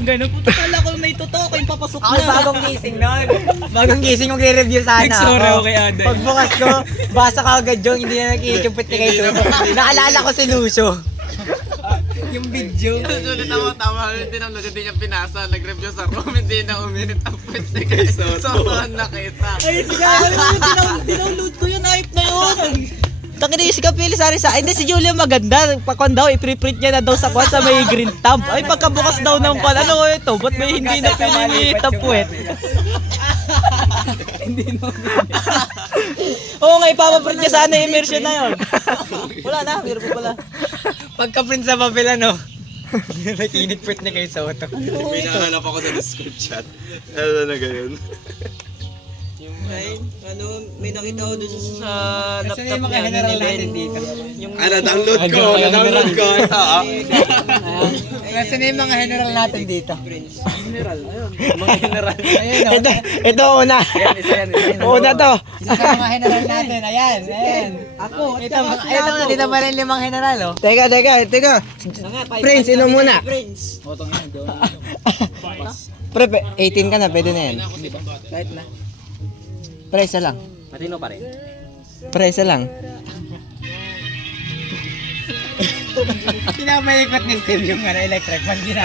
yung gano'n. Puta kala ko may totoo ko yung papasok Ako na. bagong gising nun. Bagong gising, magre-review sana Nag-sorry ako. ako kay Aday. Pagbukas ko, basa ka agad yung hindi na nakikichumpit ni kay Soto. Naalala ko si Lucio. Yung video. Sulit tama. Hindi na hindi niya pinasa. Nag-review sa room. Hindi na uminit ang pwet ni kay Soto. Sobrang nakita. Ay, dinownload ko yun, hype na yun. Takina si Kapili Sari sa hindi si Julia maganda. Pakwan daw, i-print niya na daw sa kwan sa may green tab. Ay, pagkabukas daw ng kwan, ano ito? Ba't may hindi na pinili tapuet? Hindi na. Oo nga, ipapaprint niya sana yung immersion na yun. Wala na, meron pa pala. Pagka-print sa papel, ano? Nakinit print ni kay Soto. May nahanap ako sa Discord chat. Ano na ganyan? Ay, ano, may nakita ko doon sa Kasi laptop yung mga niya. general ni natin Len. dito. Yung Na-download ko. Na-download ko. Kasi na yung mga general natin dito. general, ayun. Mga general. Ayun, no? Ito una. Una to. Isa sa mga general natin. Ayan. Ako, Ito, dito pa rin limang general, oh. Teka. Prince, inom muna. Prince. Pre, 18 ka na, pwede na yan. Kahit na. Pre, isa lang. Matino pa rin. Pre, isa lang. Pinamayikot ni Steve yung electric fan ginagawa.